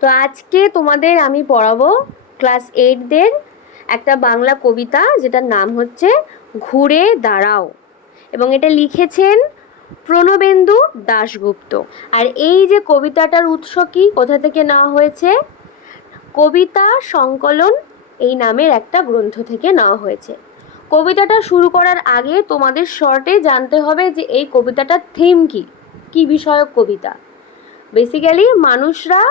তো আজকে তোমাদের আমি পড়াবো ক্লাস 8দের একটা বাংলা কবিতা, যেটার নাম হচ্ছে ঘুরে দাঁড়াও, এবং এটা লিখেছেন প্রণবেন্দু দাশগুপ্ত। আর এই যে কবিতাটার উৎস কি, কোথা থেকে নেওয়া হয়েছে? কবিতা সংকলন এই নামের একটা গ্রন্থ থেকে নেওয়া হয়েছে। কবিতাটা শুরু করার আগে তোমাদের শর্টে জানতে হবে যে এই কবিতাটার থিম কি, কি বিষয়ক কবিতা। বেসিক্যালি মানুষরা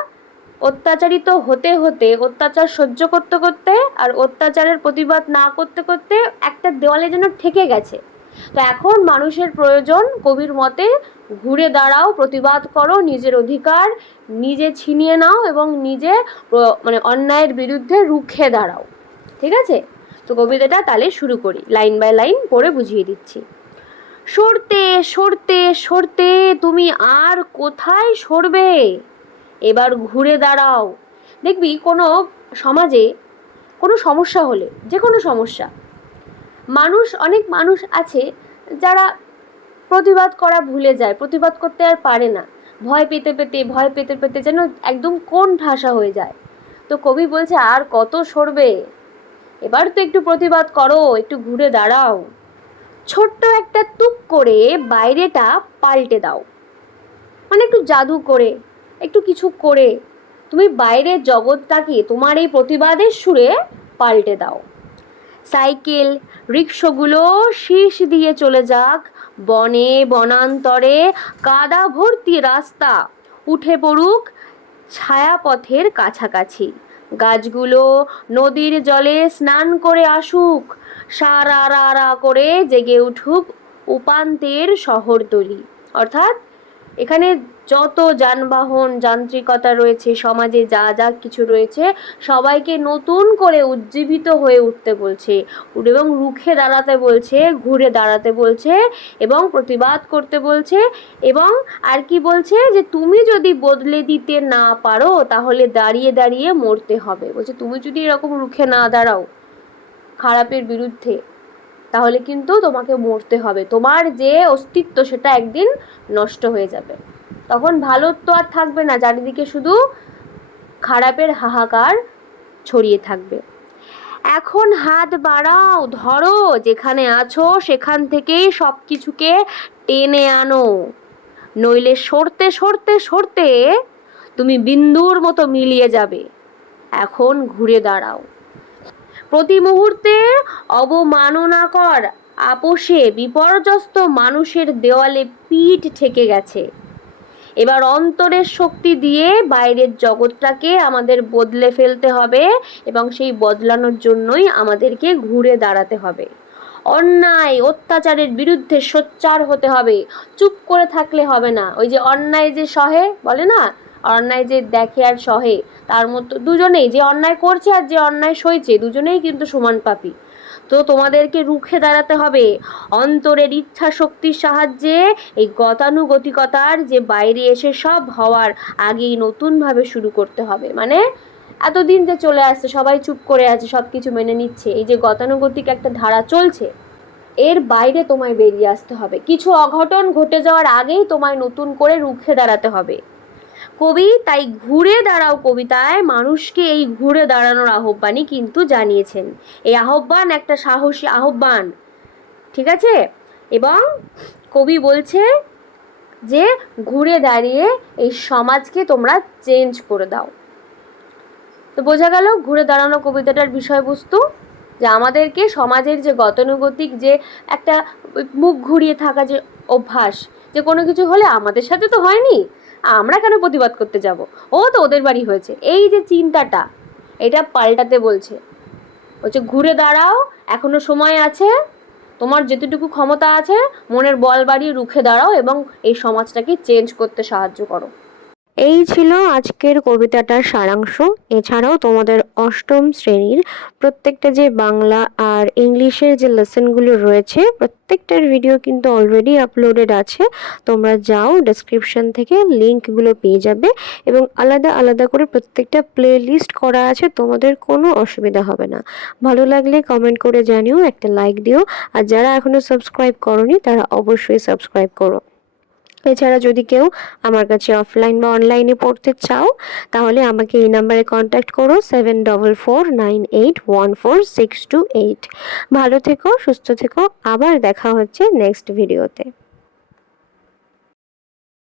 অত্যাচারিত হতে হতে, অত্যাচার সহ্য করতে করতে আর অত্যাচারের প্রতিবাদ না করতে করতে একটা দেওয়ালে যেন ঠেকে গেছে। তো এখন মানুষের প্রয়োজন, কবির মতে, ঘুরে দাঁড়াও, প্রতিবাদ করো, নিজের অধিকার নিজে ছিনিয়ে নাও এবং নিজে অন্যায়ের বিরুদ্ধে রুখে দাঁড়াও। ঠিক আছে, তো কবিতাটা তাহলে শুরু করি, লাইন বাই লাইন পড়ে বুঝিয়ে দিচ্ছি। সরতে সরতে সরতে তুমি আর কোথায় সরবে, এবার ঘুরে দাঁড়াও। দেখবি কোনো সমাজে কোনো সমস্যা হলে, যে কোনো সমস্যা, অনেক মানুষ আছে যারা প্রতিবাদ করা ভুলে যায়, প্রতিবাদ করতে আর পারে না, ভয় পেতে পেতে যেন একদম কোণ ঠাসা হয়ে যায়। তো কবি বলছে, আর কত সরবে, এবার তো একটু প্রতিবাদ করো, একটু ঘুরে দাঁড়াও। ছোট্ট একটা টুক করে বাইরেটা পাল্টে দাও, মানে একটু জাদু করে, একটু কিছু করে তুমি বাইরের জগৎটাকে তোমার এই প্রতিবাদের সুরে পাল্টে দাও। সাইকেল রিক্সাগুলো শীষ দিয়ে চলে যাক বনে বনান্তরে, কাদা ভর্তি রাস্তা উঠে পড়ুক ছায়াপথের কাছাকাছি। গাছগুলো নদীর জলে স্নান করে আসুক, সারা রা করে জেগে উঠুক উপান্তের শহরতলি। অর্থাৎ এখানে যত যানবাহন যান্ত্রিকতা রয়েছে, সমাজে যা যা কিছু রয়েছে, সবাইকে নতুন করে উজ্জীবিত হয়ে উঠতে বলছে এবং রুখে দাঁড়াতে বলছে, ঘুরে দাঁড়াতে বলছে এবং প্রতিবাদ করতে বলছে। এবং আর কি বলছে, যে তুমি যদি বদলে দিতে না পারো তাহলে দাঁড়িয়ে দাঁড়িয়ে মরতে হবে। বলছে তুমি যদি এরকম রুখে না দাঁড়াও খারাপের বিরুদ্ধে, তাহলে কিন্তু তোমাকে মরতে হবে, তোমার যে অস্তিত্ব সেটা একদিন নষ্ট হয়ে যাবে, তখন ভালো তো আর থাকবে না, চারিদিকে শুধু খারাপের হাহাকার ছড়িয়ে থাকবে। এখন হাত বাড়াও, ধরো যেখানে আছো সেখান থেকেই সব কিছুকে টেনে আনো, নইলে সরতে সরতে সরতে তুমি বিন্দুর মতো মিলিয়ে যাবে। এখন ঘুরে দাঁড়াও। প্রতি মুহূর্তে অবমাননাকর আপোষে বিপর্যস্ত মানুষের দেওয়ালে পিঠ ঠেকে গেছে। এবার অন্তরের শক্তি দিয়ে বাইরের জগৎটাকে আমাদের বদলে ফেলতে হবে এবং সেই বদলানোর জন্যই আমাদেরকে ঘুরে দাঁড়াতে হবে। অন্যায় অত্যাচারের বিরুদ্ধে সোচ্চার হতে হবে, চুপ করে থাকলে হবে না। ওই যে অন্যায় যে সহে বলে না, অন্যায় যে দেখে আর সহে, তার মতো দুজনেই, যে অন্যায় করছে আর যে অন্যায় সইছে, দুজনেই কিন্তু সমান পাপী। তো তোমাদেরকে রুখে দাঁড়াতে হবে অন্তরের ইচ্ছা শক্তির সাহায্যে। এই গতানুগতিকতার যে বাইরে এসে সব হওয়ার আগেই নতুনভাবে শুরু করতে হবে। মানে এতদিন যে চলে আসছে, সবাই চুপ করে আছে, সব কিছু মেনে নিচ্ছে, এই যে গতানুগতিক একটা ধারা চলছে, এর বাইরে তোমায় বেরিয়ে আসতে হবে। কিছু অঘটন ঘটে যাওয়ার আগেই তোমায় নতুন করে রুখে দাঁড়াতে হবে। কবি তাই ঘুরে দাঁড়াও কবিতায় মানুষকে এই ঘুরে দাঁড়ানোর আহ্বানই কিন্তু জানিয়েছেন। এই আহ্বান একটা সাহসী আহ্বান, ঠিক আছে? এবং কবি বলছে যে ঘুরে দাঁড়িয়ে এই সমাজকে তোমরা চেঞ্জ করে দাও। তো বোঝা গেল ঘুরে দাঁড়ানো কবিতাটার বিষয়বস্তু, যে আমাদেরকে সমাজের যে গতানুগতিক যে একটা মুখ ঘুরিয়ে থাকা যে অভ্যাস, যে কোনো কিছু হলে আমাদের সাথে তো হয়নি, আমরা কেন প্রতিবাদ করতে যাব, ও তো ওদের বাড়ি হয়েছে, এই যে চিন্তাটা, এটা পাল্টাতে বলছে। ঘুরে দাঁড়াও, এখনো সময় আছে, তোমার যেতটুকু ক্ষমতা আছে মনের বল বাড়িয়ে রুখে দাঁড়াও এবং এই সমাজটাকে চেঞ্জ করতে সাহায্য করো। এই ছিল আজকের কবিতাটার সারাংশ। এছাড়াও তোমাদের অষ্টম শ্রেণীর প্রত্যেকটা যে বাংলা আর ইংলিশের যে লেসনগুলো রয়েছে, প্রত্যেকটার ভিডিও কিন্তু অলরেডি আপলোডেড আছে। তোমরা যাও, ডেসক্রিপশন থেকে লিঙ্কগুলো পেয়ে যাবে এবং আলাদা আলাদা করে প্রত্যেকটা প্লে লিস্ট করা আছে, তোমাদের কোনো অসুবিধা হবে না। ভালো লাগলে কমেন্ট করে জানিও, একটা লাইক দিও, আর যারা এখনও সাবস্ক্রাইব করোনি তারা অবশ্যই সাবস্ক্রাইব করো। এছাড়া যদি কেউ আমার কাছে অফলাইন বা অনলাইনে পড়তে চাও তাহলে আমাকে এই নাম্বারে কন্ট্যাক্ট করো 7449814628। ভালো থেকো, সুস্থ থেকো, আবার দেখা হচ্ছে নেক্সট ভিডিওতে।